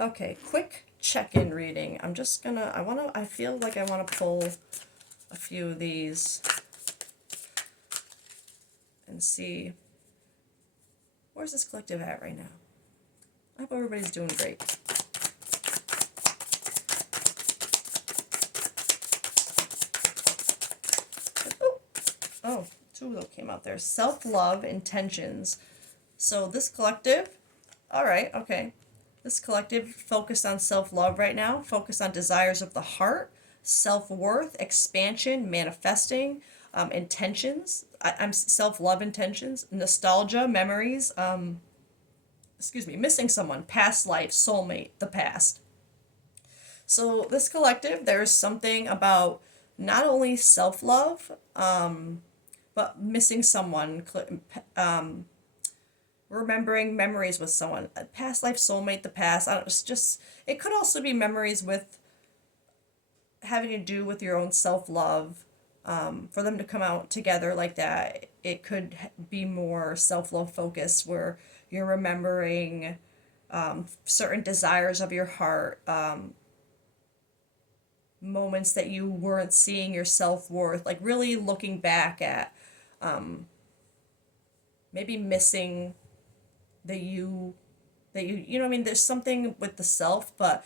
Okay, quick check-in reading. I feel like I wanna pull a few of these and see, where's this collective at right now? I hope everybody's doing great. Oh, oh, two of them came out there. Self-love, intentions. So this collective, all right, okay. This collective focused on self-love right now, focused on desires of the heart, self-worth, expansion, manifesting, intentions. I'm self-love intentions, nostalgia, memories, missing someone, past life, soulmate, the past. So this collective, there's something about not only self-love, but missing someone, remembering memories with someone, a past life, soulmate, the past. I don't, it's just, it could also be memories with having to do with your own self-love. For them to come out together like that, it could be more self-love focused, where you're remembering certain desires of your heart, moments that you weren't seeing your self-worth, like really looking back at maybe missing the you that you know what I mean, there's something with the self, but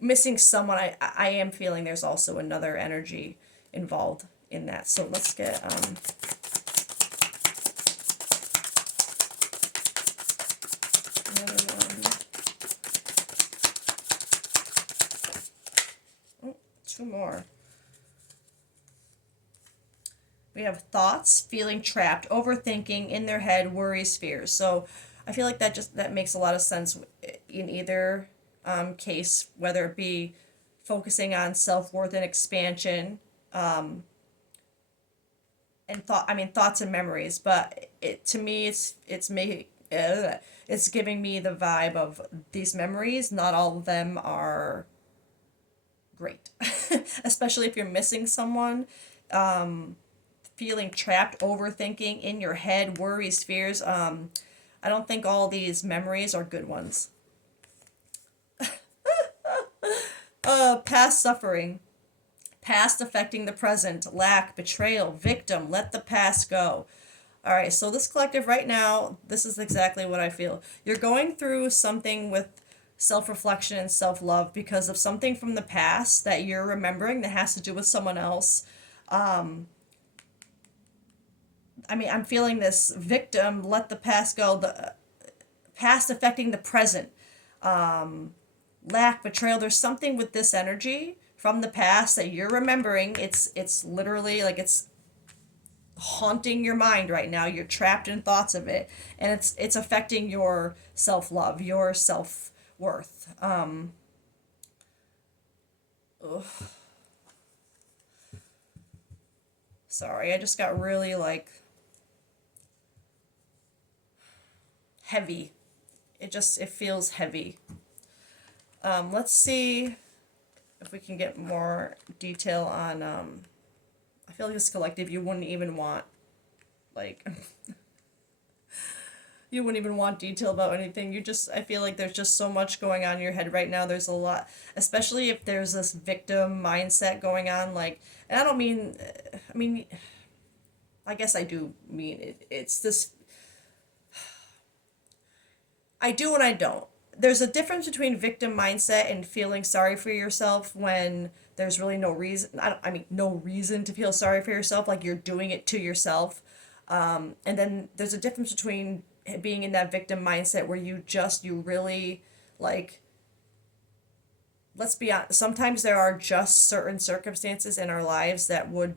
missing someone. I am feeling there's also another energy involved in that. So let's get another one. Oh, two more. We have thoughts, feeling trapped, overthinking, in their head, worries, fears. So I feel like that makes a lot of sense in either case, whether it be focusing on self-worth and expansion, and thoughts and memories. But it, to me, it's giving me the vibe of these memories. Not all of them are great, especially if you're missing someone. Feeling trapped, overthinking, in your head, worries, fears. I don't think all these memories are good ones. Past suffering, past affecting the present, lack, betrayal, victim, let the past go. All right, so this collective right now, this is exactly what I feel. You're going through something with self reflection and self love because of something from the past that you're remembering that has to do with someone else. I'm feeling this victim, let the past go, the past affecting the present, lack, betrayal. There's something with this energy from the past that you're remembering. It's literally like it's haunting your mind right now. You're trapped in thoughts of it, and it's affecting your self love, your self worth. Sorry, I just got really like heavy. It feels heavy. Let's see if we can get more detail on. I feel like this collective you wouldn't even want, like, you wouldn't even want detail about anything. I feel like there's just so much going on in your head right now. There's a lot, especially if there's this victim mindset going on. Like, and I don't mean, I mean, I guess I do mean it. It's this, I do and I don't. There's a difference between victim mindset and feeling sorry for yourself when there's really no reason. No reason to feel sorry for yourself, like you're doing it to yourself. And then there's a difference between being in that victim mindset where you really, like, let's be honest, sometimes there are just certain circumstances in our lives that would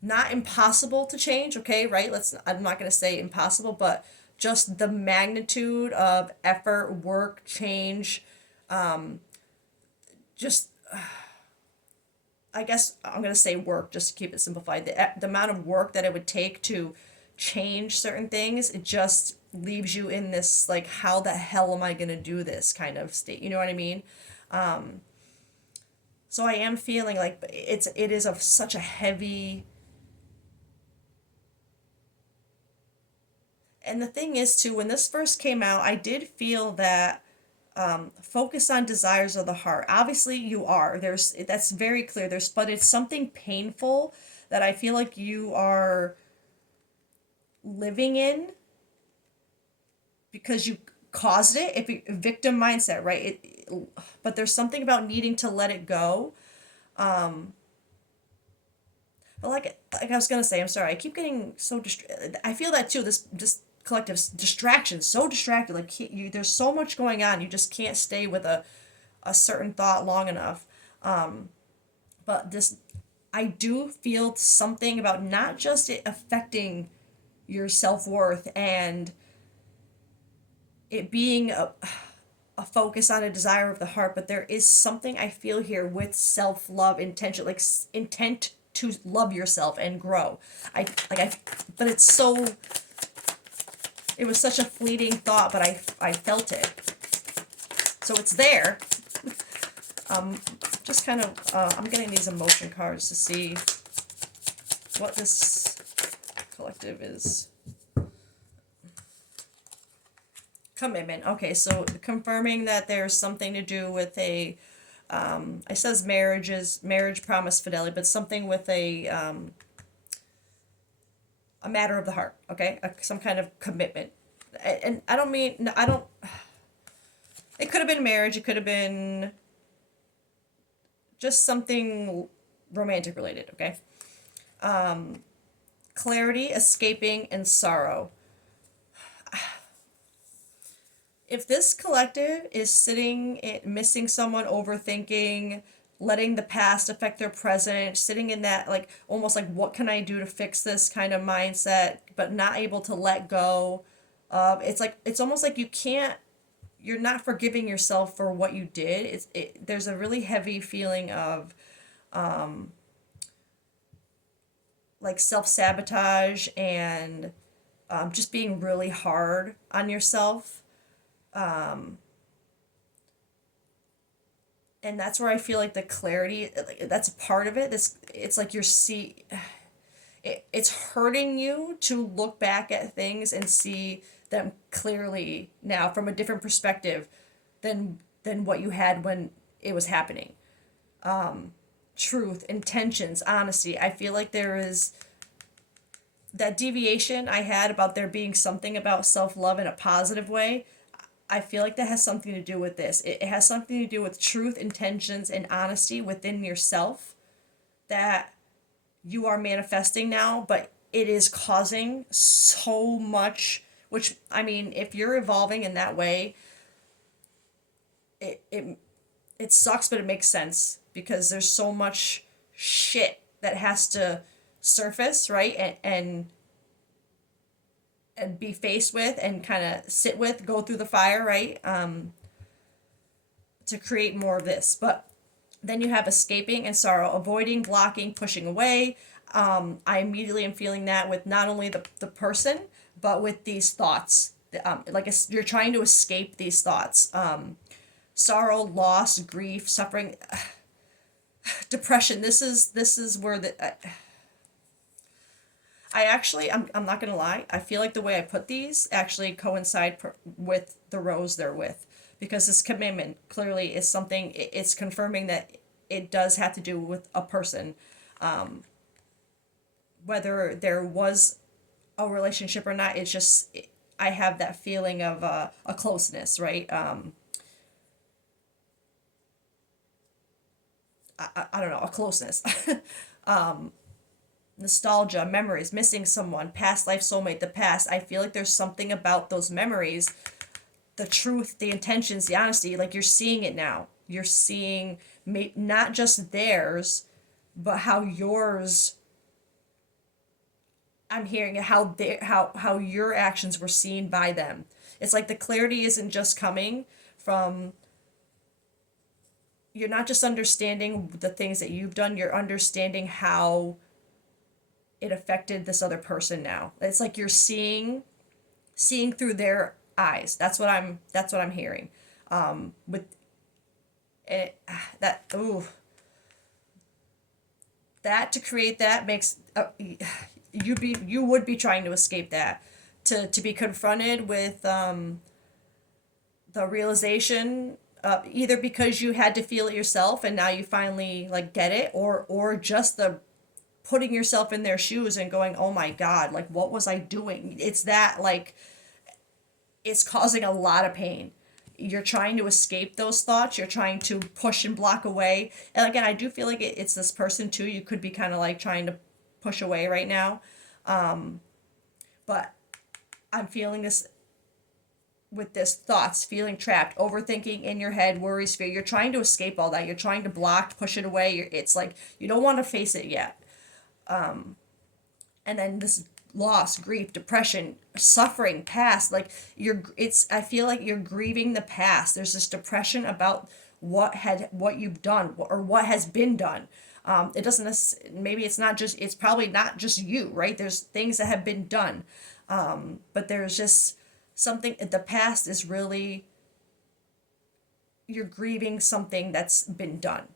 not impossible to change, okay, right? I'm not going to say impossible, but just the magnitude of effort, work, change, just I guess I'm going to say work just to keep it simplified. The amount of work that it would take to change certain things, it just leaves you in this, like, how the hell am I going to do this kind of state. You know what I mean? So I am feeling like it is of such a heavy. And the thing is, too, when this first came out, I did feel that Focus on desires of the heart. Obviously you are. That's very clear. But it's something painful that I feel like you are living in because you caused it. If you, victim mindset, right? But there's something about needing to let it go. But like I was gonna say, I'm sorry. I keep getting so I feel that too. This collective distraction, so distracted. Like there's so much going on. You just can't stay with a certain thought long enough. But this, I do feel something about not just it affecting your self worth and it being a focus on a desire of the heart, but there is something I feel here with self love intention, like intent to love yourself and grow. But it's so. It was such a fleeting thought, but I felt it. So it's there. Just kind of, I'm getting these emotion cards to see what this collective is. Commitment. Okay, so confirming that there's something to do with it says marriage, promise, fidelity, but something with a matter of the heart. Okay, some kind of commitment, and I don't mean no, I don't. It could have been marriage. It could have been just something romantic related. Okay. Clarity, escaping, and sorrow. If this collective is missing someone, overthinking, letting the past affect their present, sitting in that like almost like what can I do to fix this kind of mindset, but not able to let go. It's almost like you're not forgiving yourself for what you did. There's a really heavy feeling of like self-sabotage and just being really hard on yourself. And that's where I feel like the clarity, like, that's a part of it. It's like it's hurting you to look back at things and see them clearly now from a different perspective than what you had when it was happening. Truth, intentions, honesty. I feel like there is that deviation I had about there being something about self-love in a positive way. I feel like that has something to do with this. It has something to do with truth, intentions, and honesty within yourself that you are manifesting now, but it is causing so much, which, I mean, if you're evolving in that way, it sucks, but it makes sense because there's so much shit that has to surface, right? And be faced with and kind of sit with, go through the fire, right? To create more of this. But then you have escaping and sorrow, avoiding, blocking, pushing away. I immediately am feeling that with not only the person, but with these thoughts. You're trying to escape these thoughts. Sorrow, loss, grief, suffering, depression. This is where I actually, I'm not gonna lie. I feel like the way I put these actually coincide with the rows they're with, because this commitment clearly is something. It's confirming that it does have to do with a person, whether there was a relationship or not. It's just I have that feeling of a closeness, right? I don't know, a closeness. Nostalgia, memories, missing someone, past life soulmate, the past. I feel like there's something about those memories, the truth, the intentions, the honesty. Like you're seeing it now. You're seeing not just theirs, but how yours. I'm hearing how your actions were seen by them. It's like the clarity isn't just coming from. You're not just understanding the things that you've done. You're understanding how it affected this other person now. It's like you're seeing through their eyes. That's what I'm hearing. With it, that ooh, that to create that makes you would be trying to escape that, to be confronted with the the realization, either because you had to feel it yourself and now you finally like get it, or just the putting yourself in their shoes and going, oh my God, like what was I doing? It's that like it's causing a lot of pain. You're trying to escape those thoughts, you're trying to push and block away. And again, I do feel like it's this person too, you could be kind of like trying to push away right now. But I'm feeling this with this thoughts, feeling trapped, overthinking in your head, worries, fear. You're trying to escape all that. You're trying to block, push it away. It's like you don't want to face it yet. And then this loss, grief, depression, suffering, past, like I feel like you're grieving the past. There's this depression about what you've done or what has been done. It doesn't maybe it's probably not just you, right? There's things that have been done. But there's just something, the past is really, you're grieving something that's been done,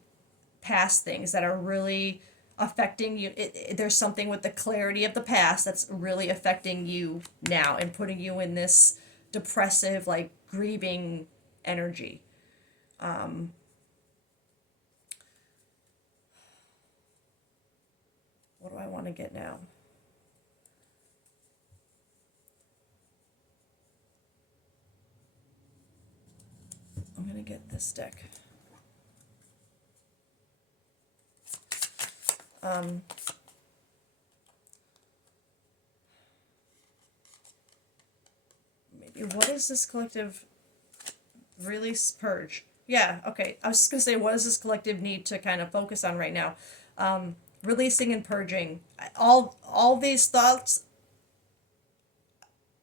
past things that are really affecting you. There's something with the clarity of the past that's really affecting you now and putting you in this depressive, like grieving energy. What do I want to get now? I'm gonna get this deck. Maybe what is this collective release, purge? Yeah, okay. I was just gonna say, what does this collective need to kind of focus on right now? Releasing and purging. All these thoughts,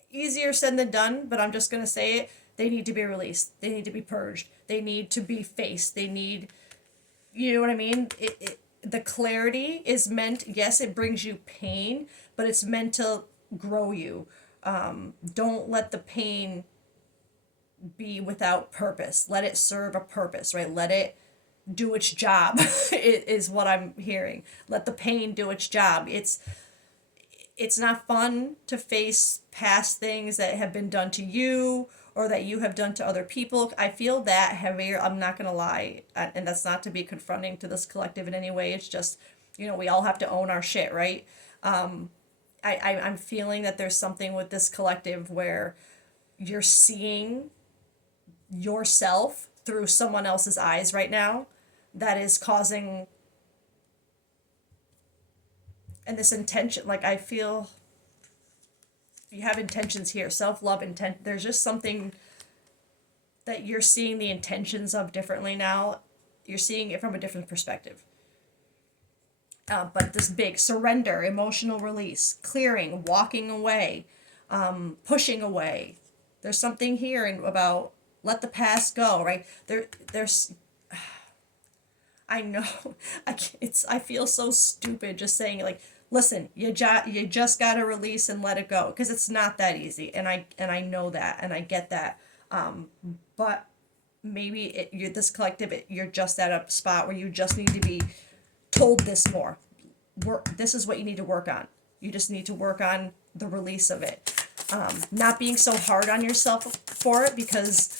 easier said than done, but I'm just gonna say it. They need to be released. They need to be purged. They need to be faced. They need, you know what I mean? The clarity is meant, yes, it brings you pain, but it's meant to grow you. Don't let the pain be without purpose. Let it serve a purpose, right? Let it do its job, is what I'm hearing. Let the pain do its job. It's not fun to face past things that have been done to you or that you have done to other people. I feel that heavier. I'm not gonna lie, and that's not to be confronting to this collective in any way. It's just, we all have to own our shit, right? I'm feeling that there's something with this collective where you're seeing yourself through someone else's eyes right now that is causing, and this intention, like I feel you have intentions here, self-love, intent. There's just something that you're seeing the intentions of differently now. You're seeing it from a different perspective. But this big surrender, emotional release, clearing, walking away, pushing away. There's something here about let the past go, right? There's I know I feel so stupid just saying like, listen, you just got to release and let it go, because it's not that easy, and I know that, and I get that. But maybe you're this collective, you're just at a spot where you just need to be told this more. This is what you need to work on. You just need to work on the release of it. Not being so hard on yourself for it, because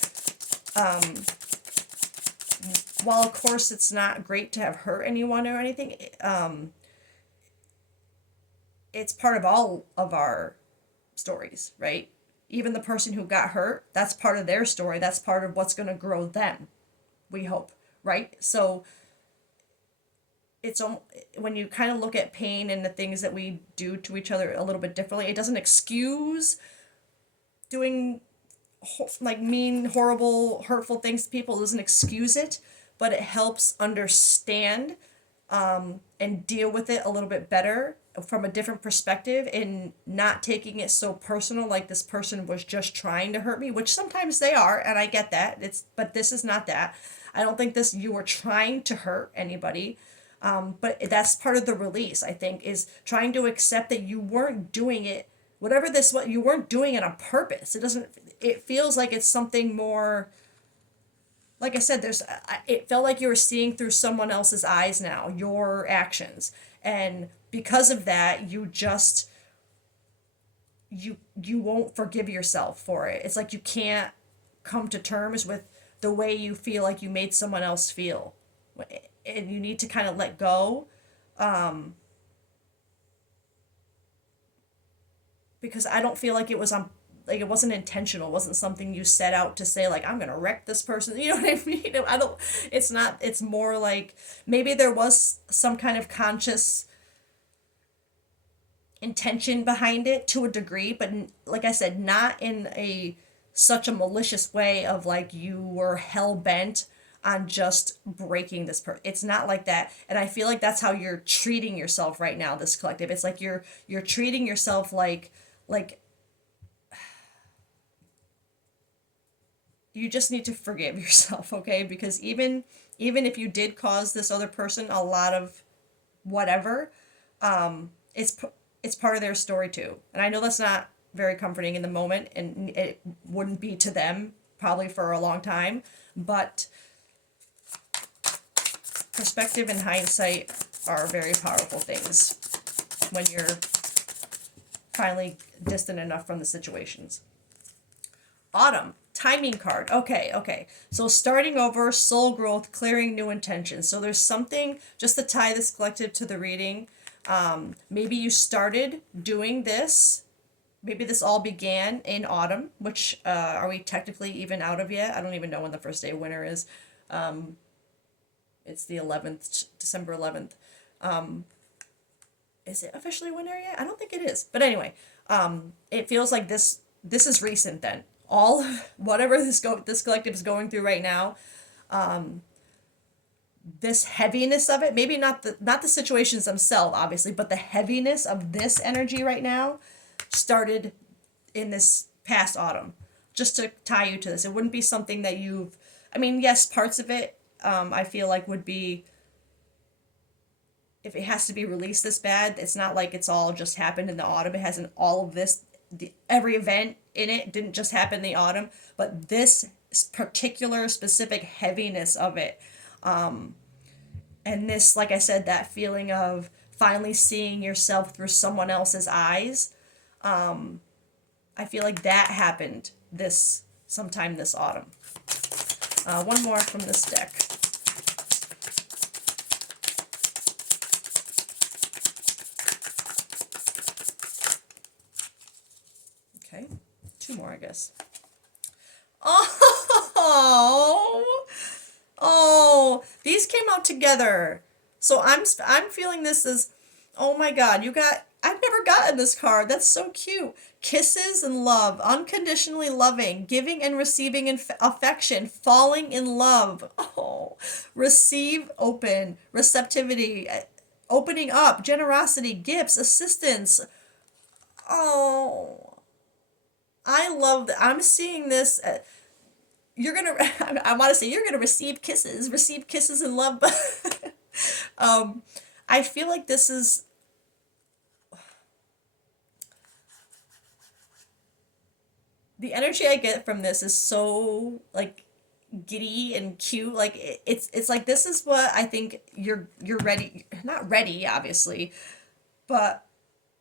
while of course it's not great to have hurt anyone or anything, it's part of all of our stories, right? Even the person who got hurt, that's part of their story. That's part of what's going to grow them, we hope, right? So it's when you kind of look at pain and the things that we do to each other a little bit differently, it doesn't excuse doing like mean, horrible, hurtful things to people. It doesn't excuse it, but it helps understand and deal with it a little bit better from a different perspective, and not taking it so personal, like this person was just trying to hurt me, which sometimes they are, and I get that. But this is not that. I don't think you were trying to hurt anybody. But that's part of the release, I think, is trying to accept that you weren't doing it, you weren't doing it on purpose. It feels like it's something more, like I said, it felt like you were seeing through someone else's eyes now, your actions. And because of that, you won't forgive yourself for it. It's like you can't come to terms with the way you feel like you made someone else feel, and you need to kind of let go, because I don't feel like it was on, like it wasn't intentional. It wasn't something you set out to say, like, I'm gonna wreck this person. You know what I mean? I don't. It's not. It's more like maybe there was some kind of conscious intention behind it to a degree, but like I said, not in a such a malicious way of like you were hell bent on just breaking this person. It's not like that. And I feel like that's how you're treating yourself right now, this collective. It's like you're treating yourself like you just need to forgive yourself, okay? Because even if you did cause this other person a lot of whatever, it's it's part of their story too. And I know that's not very comforting in the moment, and it wouldn't be to them probably for a long time, but perspective and hindsight are very powerful things when you're finally distant enough from the situations. Autumn, timing card. Okay. So starting over, soul growth, clearing new intentions. So there's something, just to tie this collective to the reading, maybe you started doing this. Maybe this all began in autumn, which are we technically even out of yet? I don't even know when the first day of winter is. It's the 11th, December 11th. Is it officially winter yet? I don't think it is. But anyway, it feels like this is recent then. All whatever this collective is going through right now, this heaviness of it, maybe not the situations themselves obviously, but the heaviness of this energy right now started in this past autumn. Just to tie you to this, it wouldn't be something that you've, I mean, yes, parts of it I feel like would be, if it has to be released this bad, it's not like it's all just happened in the autumn. It hasn't, all of this, every event in it didn't just happen in the autumn, but this particular specific heaviness of it, and this, like I said, that feeling of finally seeing yourself through someone else's eyes, I feel like that happened sometime this autumn. One more from this deck. Okay, two more, I guess. Oh, these came out together. So I'm feeling this as, oh my God, I've never gotten this card. That's so cute. Kisses and love, unconditionally loving, giving and receiving affection, falling in love. Oh, receive, open, receptivity, opening up, generosity, gifts, assistance. Oh, I love that. I'm seeing this. You're gonna, I want to say you're gonna receive kisses and love. I feel like this is, the energy I get from this is so like giddy and cute. Like it's like this is what I think you're ready, not ready obviously, but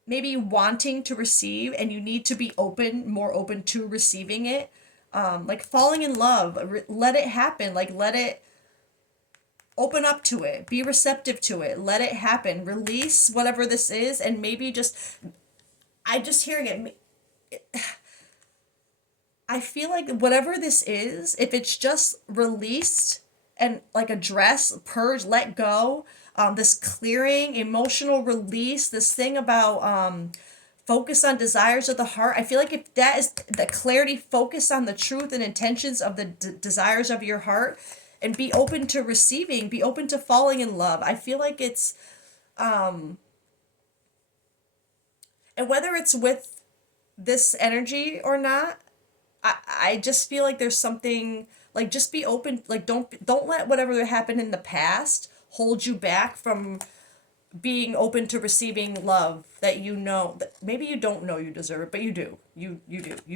maybe wanting to receive, and you need to be more open to receiving it. Like falling in love, let it happen. Like let it, open up to it, be receptive to it, let it happen, release whatever this is, and maybe I just hearing it. I feel like whatever this is, if it's just released and like address, purge, let go, this clearing, emotional release, this thing about focus on desires of the heart. I feel like if that is the clarity, focus on the truth and intentions of the desires of your heart, and be open to receiving, be open to falling in love. I feel like it's, and whether it's with this energy or not, I just feel like there's something, like just be open, like don't let whatever happened in the past hold you back from being open to receiving love that you know that maybe you don't know you deserve it, but you do. You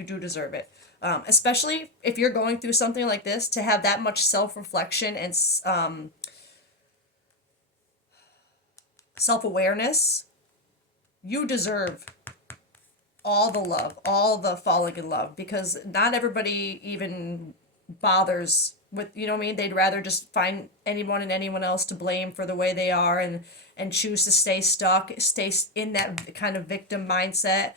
do deserve it. Especially if you're going through something like this, to have that much self-reflection and self-awareness, you deserve all the love, all the falling in love, because not everybody even bothers with, you know what I mean? They'd rather just find anyone and anyone else to blame for the way they are, and choose to stay stuck, in that kind of victim mindset.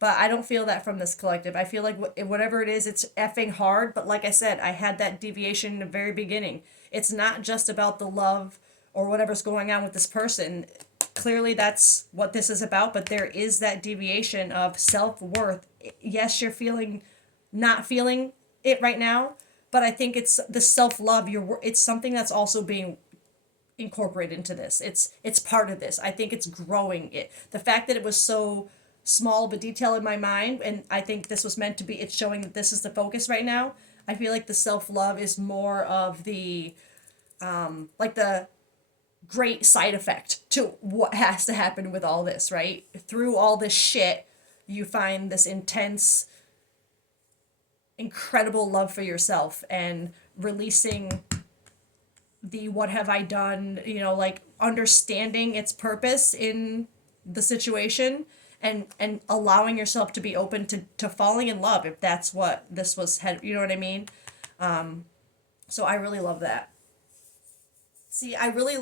But I don't feel that from this collective. I feel like whatever it is, it's effing hard. But like I said, I had that deviation in the very beginning. It's not just about the love or whatever's going on with this person. Clearly, that's what this is about. But there is that deviation of self-worth. Yes, you're not feeling it right now. But I think it's the self-love. It's something that's also being incorporated into this. It's part of this. I think it's growing it. The fact that it was so small but detailed in my mind, and I think this was meant to be, it's showing that this is the focus right now. I feel like the self-love is more of the like the great side effect to what has to happen with all this, right? Through all this shit, you find this intense, incredible love for yourself, and releasing the what have I done, like understanding its purpose in the situation, and allowing yourself to be open to falling in love, if that's what this was head, you know what I mean? So I really love that. See, I really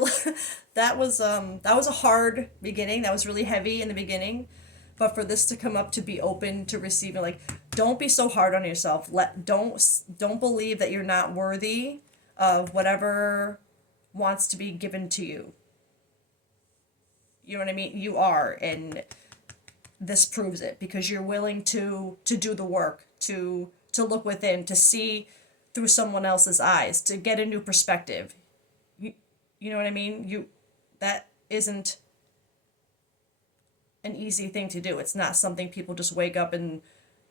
that was a hard beginning. That was really heavy in the beginning. But for this to come up, to be open to receiving, like, don't be so hard on yourself. Don't believe that you're not worthy of whatever wants to be given to you. You know what I mean? You are, and this proves it, because you're willing to do the work, to look within, to see through someone else's eyes, to get a new perspective. You know what I mean? That isn't an easy thing to do. It's not something people just wake up and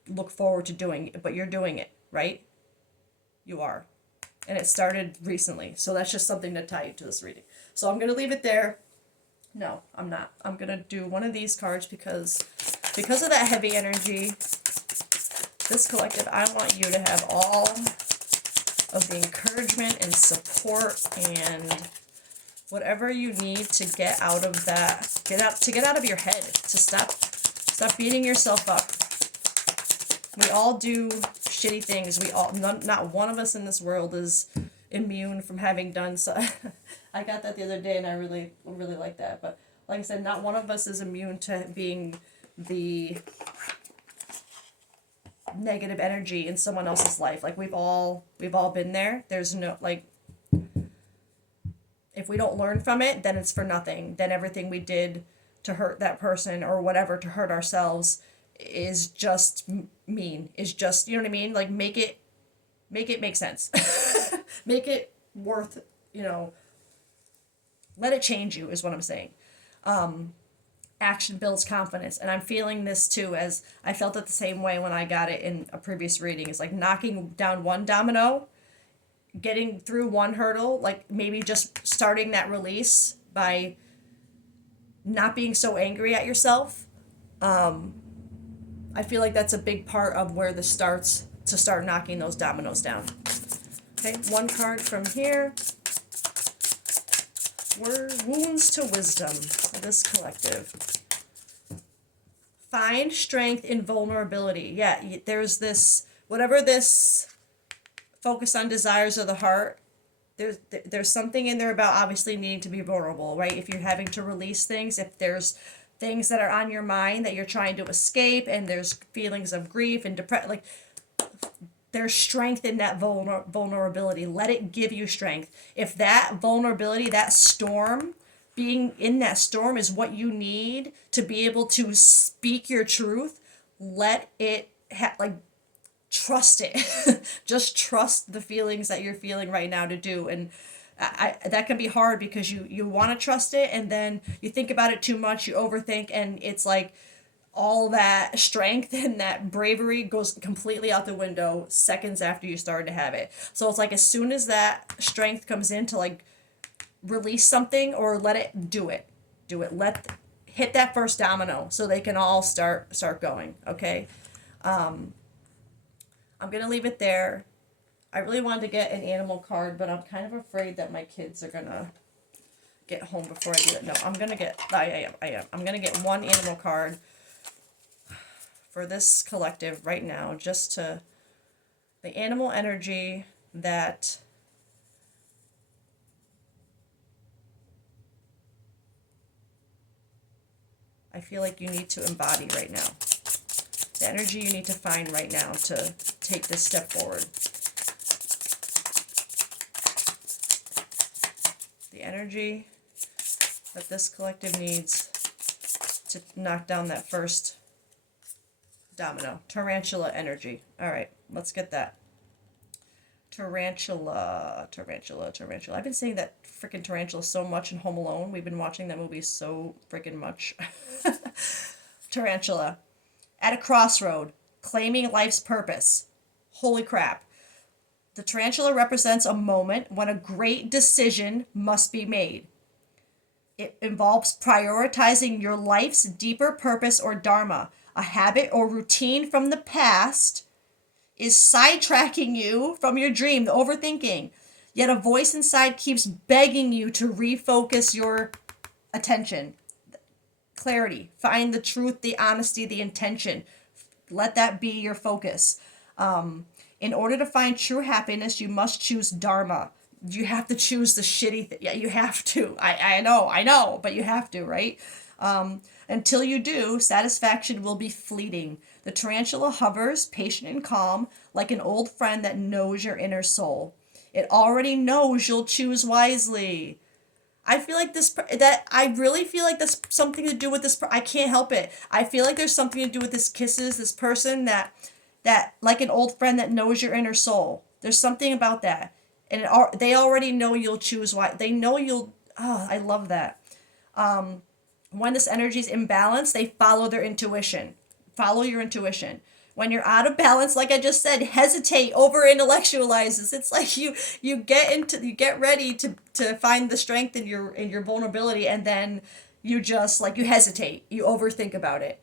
look forward to doing, but you're doing it, right? You are. And it started recently. So that's just something to tie you to this reading. So I'm going to leave it there. No, I'm not. I'm going to do one of these cards because of that heavy energy. This collective, I want you to have all of the encouragement and support and whatever you need to get out of that, get out of your head, to stop beating yourself up. We all do shitty things. Not one of us in this world is immune from having done so. I got that the other day, and I really like that. But like I said, not one of us is immune to being the negative energy in someone else's life. Like, we've all been there. There's no, like, if we don't learn from it, then it's for nothing. Then everything we did to hurt that person or whatever, to hurt ourselves, is just mean. Is just, you know what I mean? Like, make it make sense. Make it worth, let it change you, is what I'm saying. Action builds confidence, and I'm feeling this too, as I felt it the same way when I got it in a previous reading. It's like knocking down one domino, getting through one hurdle, like maybe just starting that release by not being so angry at yourself. I feel like that's a big part of where this starts, to start knocking those dominoes down. Okay, one card from here. Wounds to wisdom, this collective. Find strength in vulnerability. Yeah, there's this, whatever this focus on desires of the heart, there's something in there about obviously needing to be vulnerable, right? If you're having to release things, if there's things that are on your mind that you're trying to escape, and there's feelings of grief and depression, like, there's strength in that vulnerability. Let it give you strength. If that vulnerability, that storm, being in that storm is what you need to be able to speak your truth, let it trust it. Just trust the feelings that you're feeling right now to do. And that can be hard, because you want to trust it, and then you think about it too much, you overthink, and it's like all that strength and that bravery goes completely out the window seconds after you started to have it. So it's like, as soon as that strength comes in to, like, release something, or let it do it. Hit that first domino so they can all start going, okay? I'm going to leave it there. I really wanted to get an animal card, but I'm kind of afraid that my kids are going to get home before I do that. No, I am. I'm going to get one animal card for this collective right now, just to, the animal energy, that I feel like you need to embody right now. The energy you need to find right now to take this step forward. The energy that this collective needs to knock down that first domino. Tarantula energy. All right, let's get that. Tarantula, tarantula, tarantula. I've been saying that freaking tarantula so much in Home Alone. We've been watching that movie so freaking much. Tarantula. At a crossroad, claiming life's purpose. Holy crap. The tarantula represents a moment when a great decision must be made. It involves prioritizing your life's deeper purpose or dharma. A habit or routine from the past is sidetracking you from your dream, the overthinking. Yet a voice inside keeps begging you to refocus your attention. Clarity. Find the truth, the honesty, the intention. Let that be your focus. In order to find true happiness, you must choose dharma. You have to choose the shitty thing. Yeah, you have to. I know, but you have to, right? Until you do, satisfaction will be fleeting. The tarantula hovers, patient and calm, like an old friend that knows your inner soul. It already knows you'll choose wisely. I feel like I really feel like that's something to do with this. I can't help it. I feel like there's something to do with this kisses, this person that like an old friend that knows your inner soul. There's something about that. And they already know you'll choose why. They know you'll, I love that. When this energy is imbalanced, they follow their intuition. Follow your intuition. When you're out of balance, like I just said, hesitate, over intellectualizes. It's like you get ready to find the strength in your vulnerability, and then you just like you hesitate, you overthink about it.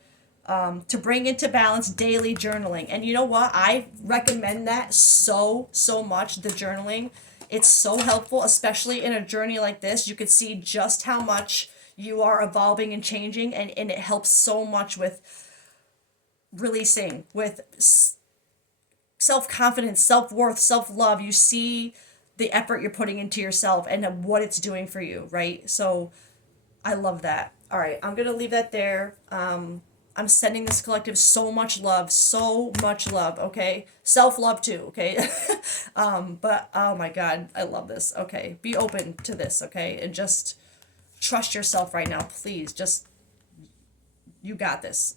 To bring into balance, daily journaling. And you know what? I recommend that so much, the journaling. It's so helpful, especially in a journey like this. You could see just how much you are evolving and changing, and it helps so much with releasing, with self-confidence, self-worth, self-love. You see the effort you're putting into yourself and what it's doing for you, right? So I love that. All right, I'm going to leave that there. I'm sending this collective so much love, okay? Self-love too, okay? But oh my God, I love this. Okay, be open to this, okay? And just trust yourself right now, please. Just, you got this.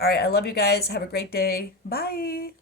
All right, I love you guys. Have a great day. Bye.